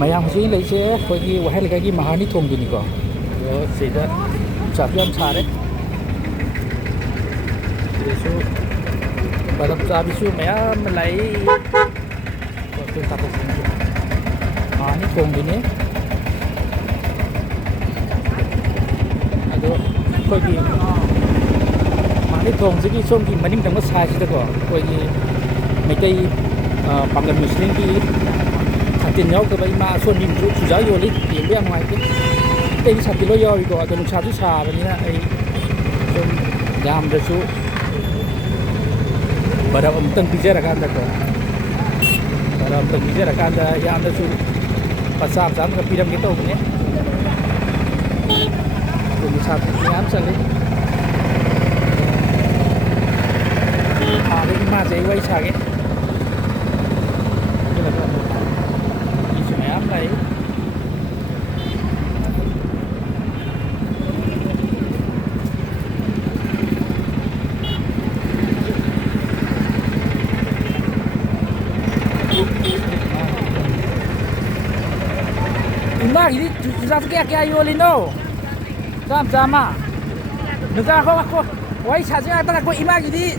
ꯃꯌꯥꯝ ꯍꯧꯖꯤꯛ ꯂꯩꯁꯦ ꯑꯩꯈꯣꯏꯒꯤ ꯋꯥꯍꯦꯡ ꯂꯩꯀꯥꯏꯒꯤ ꯃꯍꯥꯔꯅꯤ ꯊꯣꯡꯗꯨꯅꯤꯀꯣ ꯑꯗꯣ ꯁꯤꯗ ꯆꯥꯛꯁꯨ ꯌꯥꯝ ꯁꯥꯔꯦ ꯁꯤꯗꯁꯨ ꯕꯂꯞ ꯆꯥꯕꯤꯁꯨ ꯃꯌꯥꯝ ꯂꯩ ꯃꯍꯥꯔꯅꯤ ꯊꯣꯡꯗꯨꯅꯤ ꯑꯗꯣ ꯑꯩꯈꯣꯏꯒꯤ ꯃꯍꯥꯔꯅꯤ ꯊꯣꯡꯁꯤꯒꯤ ꯁꯣꯝꯒꯤ ꯃꯅꯤꯡ ꯊꯪꯕ ꯁꯥꯏꯠꯁꯤꯗꯀꯣ ꯑꯩꯈꯣꯏꯒꯤ ꯃꯩꯇꯩ ꯄꯥꯡꯒꯜ ꯃꯨꯁꯂꯤꯝꯒꯤ ꯁꯥꯇꯤꯟ ꯌꯥꯎꯗꯕ ꯏꯃꯥ ꯑꯁꯣꯟꯕꯤꯁꯨ ꯆꯨꯖꯥꯛ ꯌꯣꯜꯂꯤ ꯌꯦꯡꯕ ꯌꯥꯝ ꯅꯨꯡꯉꯥꯏꯇꯦ ꯑꯇꯩꯗꯤ ꯁꯥꯇꯤꯟ ꯂꯣꯏ ꯌꯥꯎꯔꯤꯀꯣ ꯑꯗꯣ ꯅꯨꯡꯁꯥꯁꯨ ꯁꯥꯕꯅꯤꯅ ꯑꯩ ꯁꯨꯝ ꯌꯥꯝꯗ꯭ꯔꯁꯨ ꯕꯔꯞ ꯑꯃꯨꯛꯇꯪ ꯄꯤꯖꯔꯀꯥꯟꯗꯀꯣ ꯕꯔꯞ ꯑꯃꯨꯛꯇꯪ ꯄꯤꯖꯔꯀꯥꯟꯗ ꯌꯥꯝꯅꯁꯨ ꯂꯨꯄꯥ ꯆꯥꯝꯃꯒ ꯄꯤꯔꯝꯒꯦ ꯇꯧꯕꯅꯦ ꯑꯗꯨꯒꯤ ꯁꯥꯇꯤꯟ ꯃꯌꯥꯝ ꯆꯠꯂꯤ ꯑꯗꯒꯤ ꯏꯃꯥꯁꯦ ꯑꯩ ꯋꯥꯔꯤ ꯁꯥꯒꯦ ꯃꯤꯁꯨ ꯃꯌꯥꯝ ꯂꯩ 이마기디 주자도 깨야 요리노 짬짬아 누가 하고 와이 사진아 따라고 이마기디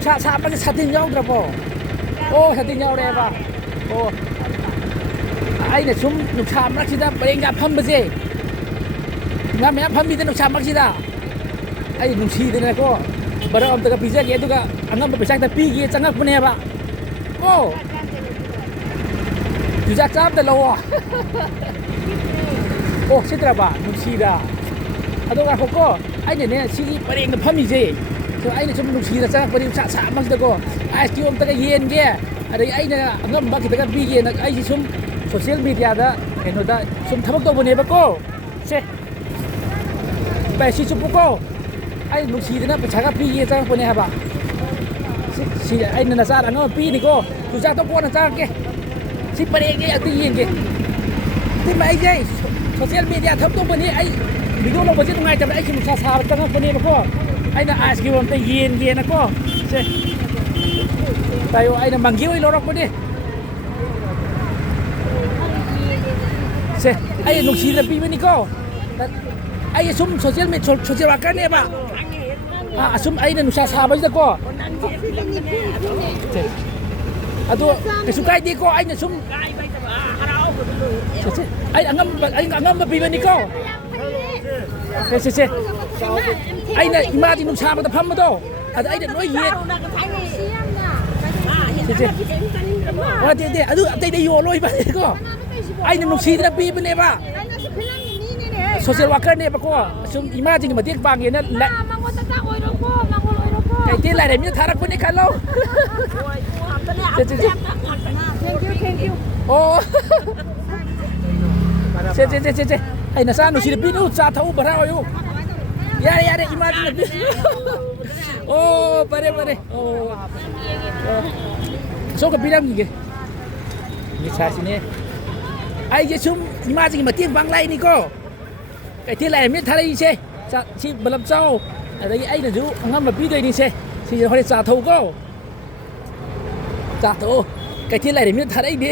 차 사람이 사진 나오더라고 오 사진 나오래 봐 오 아이네 좀 누차 막시다 버랭가 팜버지 나 매야 팜비데 누차 막시다 아이 누시데나고 바로 엄다가 비자게 에두가 안감 비자다 비기에 짱각분해 봐 오 주작 짬다 러워 오 시들어봐 누시다 아도가 호고 아이네 시기 버랭가 팜이지 저 아이네 좀 누시다 짱각분이 차 막시다고 아이스 엄다가 이엔게 ꯑꯗꯒꯤ ꯑꯩꯅ ꯑꯉꯝꯕ ꯈꯤꯇꯪ ꯄꯤꯒꯦꯅ ꯑꯩꯁꯤ ꯁꯨꯝ ꯁꯣꯁꯤꯌꯦꯜ ꯃꯤꯗꯤꯌꯥꯗ ꯀꯩꯅꯣꯗ ꯁꯨꯝ ꯊꯕꯛ ꯇꯧꯕꯅꯦꯕꯀꯣ ꯁꯦ ꯁꯤ ꯆꯨꯞꯄꯨꯀꯣ ꯑꯩ ꯅꯨꯡꯁꯤꯗꯅ ꯄꯩꯁꯥꯒ ꯄꯤꯒꯦ ꯆꯪꯉꯛꯄꯅꯦ ꯍꯥꯏꯕ ꯁꯤ ꯑꯩꯅ ꯅꯆꯥꯗ ꯑꯉꯝꯕ ꯄꯤꯅꯤꯀꯣ ꯆꯨꯖꯥꯛꯇꯣ ꯀꯣꯟꯅ ꯆꯪꯉꯛꯀꯦ ꯁꯤ ꯄꯔꯦꯡꯁꯦ ꯑꯝꯇ ꯌꯦꯡꯒꯦ ꯁꯤꯃ ꯑꯩꯁꯦ ꯁꯣꯁꯤꯌꯦꯜ ꯃꯤꯗꯤꯌꯥ ꯊꯕꯛ ꯇꯧꯕꯅꯤ ꯑꯩ ꯚꯤꯗꯤꯑꯣ ꯂꯧꯕꯁꯦ ꯅꯨꯡꯉꯥꯏꯇꯕ ꯑꯩꯁꯤ ꯅꯨꯡꯁꯥ ꯁꯥꯕ ꯆꯪꯉꯛꯄꯅꯦꯕꯀꯣ ꯑꯩꯅ ꯑꯥꯏꯁ ꯀ꯭ꯔꯤꯝ ꯑꯝꯇ ꯌꯦꯟꯒꯦꯅꯀꯣ ꯁꯦ tayo ay na manggiw ilorok mo ni se ay nung sila pi ni ko ay sum social media social worker ni ba asum ay na nusa sabay da ko ato kasukay di ko ay na sum ay angam pi ni ko se ay na imagine nung sama da pham mo do at ay na noy yet ꯑꯗꯨ ꯑꯇꯩꯗ ꯌꯣꯜꯂꯣꯏꯕ ꯀꯣ ꯑꯩꯅ ꯅꯨꯡꯁꯤꯗꯅ ꯄꯤꯕꯅꯦꯕ social ꯋꯥꯀꯔꯅꯦꯕꯀꯣ ꯁꯨꯝ ꯏꯃꯥꯁꯤꯡꯒꯤ ꯃꯇꯦꯡ ꯄꯥꯡꯒꯦꯅ ꯀꯩꯊꯦꯜ ꯂꯥꯏꯔꯦꯝꯕꯤꯅ ꯊꯥꯔꯛꯄꯅꯦ ꯈꯜꯂꯣ ꯑꯣ ꯁꯦ ꯑꯩ ꯅꯆꯥ ꯅꯨꯡꯁꯤꯗ ꯄꯤꯅꯨ ꯆꯥ ꯊꯛꯎ ꯚꯔꯥ ꯑꯣꯏꯌꯨ ꯌꯥꯔꯦ ꯏꯃꯥꯁꯤꯅ ꯄꯤ ꯑꯣ ꯐꯔꯦ ꯑꯣ ꯁꯣꯛꯀ ꯄꯤꯔꯝꯈꯤꯒꯦ ꯃꯤꯁꯥꯁꯤꯅꯦ ꯑꯩꯁꯦ ꯁꯨꯝ ꯏꯃꯥꯁꯤꯒꯤ ꯃꯇꯦꯡ ꯄꯥꯡ ꯂꯥꯛꯏꯅꯤꯀꯣ ꯀꯩꯊꯦꯜ ꯂꯥꯏꯔꯦꯝꯕꯤꯅ ꯊꯥꯔꯛꯏꯁꯦ ꯁꯤ ꯕꯂꯞ ꯆꯥꯎ ꯑꯗꯒꯤ ꯑꯩꯅꯁꯨ ꯑꯉꯝꯕ ꯄꯤꯗꯣꯏꯅꯤꯁꯦ ꯁꯤꯁꯦ ꯍꯣꯔꯦꯟ ꯆꯥ ꯊꯛꯎꯀꯣ ꯆꯥ ꯊꯛꯎ ꯀꯩꯊꯦꯜ ꯂꯥꯏꯔꯦꯝꯕꯤꯅ ꯊꯥꯔꯛꯏꯅꯦ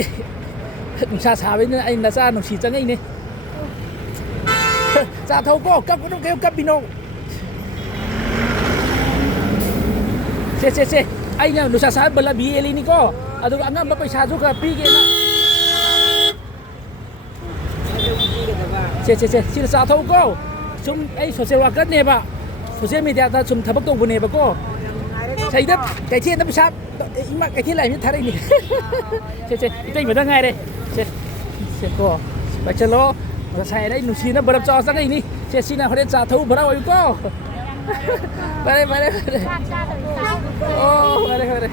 ꯅꯨꯡꯁꯥ ꯁꯥꯕꯅꯤꯅ ꯑꯩ ꯅꯆꯥ ꯅꯨꯡꯁꯤ ꯆꯪꯉꯛꯏꯅꯦ ꯆꯥ ꯊꯛꯎꯀꯣ ꯀꯞꯀꯅꯨ ꯀꯩꯝ ꯀꯞꯄꯤꯅꯣ ꯁꯦ ꯑꯩꯅ ꯅꯨꯡꯁꯥ ꯁꯥꯕ ꯕꯂꯞ ꯌꯦꯜꯂꯤꯅꯤꯀꯣ ꯑꯗꯨꯒ ꯑꯉꯝꯕ ꯄꯩꯁꯥꯁꯨ ꯈꯔ ꯄꯤꯒꯦꯅ ꯁꯦ ꯁꯤꯗ ꯆꯥꯊꯣꯛꯎꯀꯣ ꯁꯨꯝ ꯑꯩ ꯁꯣꯁꯤꯌꯦꯜ ꯋꯥꯀꯔꯅꯦꯕ ꯁꯣꯁꯤꯌꯦꯜ ꯃꯤꯗꯤꯌꯥꯗ ꯁꯨꯝ ꯊꯕꯛ ꯇꯧꯕꯅꯦꯕꯀꯣ ꯁꯤꯗ ꯀꯩꯊꯦꯜꯗ ꯄꯩꯁꯥ ꯏꯃꯥ ꯀꯩꯊꯦꯜ ꯂꯥꯏꯔꯦꯝꯕꯤꯅ ꯊꯥꯔꯛꯏꯅꯤ ꯁꯦ 이따ꯏꯃꯗ ꯉꯥꯏꯔꯦ ꯁꯦ ꯀꯣ ꯄꯥꯏꯁꯜꯂꯣ ꯉꯁꯥꯏ ꯑꯩ ꯅꯨꯡꯁꯤꯅ ꯕꯔꯞ ꯆꯥꯎ ꯆꯪꯉꯛꯏꯅꯤ ꯁꯦ ꯁꯤꯅ ꯍꯣꯔꯦꯟ ꯆꯥ ꯊꯛꯎ ꯚꯔꯥ ꯑꯣꯏꯌꯨꯀꯣ ꯐꯔꯦ ꯑꯣ ꯐꯔꯦ